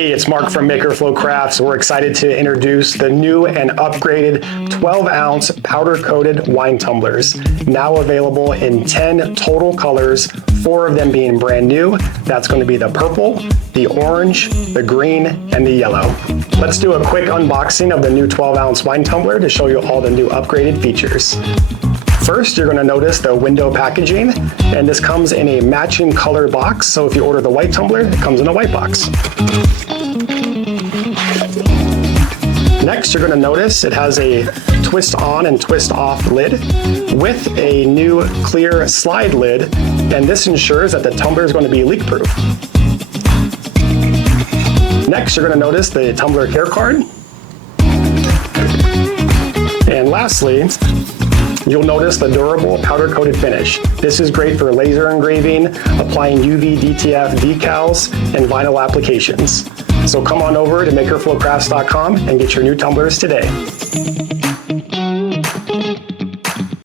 Hey, it's Mark from MakerFlo Crafts. We're excited to introduce the new and upgraded 12-ounce powder-coated wine tumblers, now available in 10 total colors, 4 of them being brand new. That's going to be the purple, the orange, the green, and the yellow. Let's do a quick unboxing of the new 12-ounce wine tumbler to show you all the new upgraded features. First, you're going to notice the window packaging, and this comes in a matching color box. So if you order the white tumbler, it comes in a white box. Next, you're going to notice it has a twist on and twist off lid with a new clear slide lid, and this ensures that the tumbler is going to be leak proof. Next, you're going to notice the tumbler care card. And lastly, you'll notice the durable powder-coated finish. This is great for laser engraving, applying UV DTF decals, and vinyl applications. So come on over to MakerFloCrafts.com and get your new tumblers today.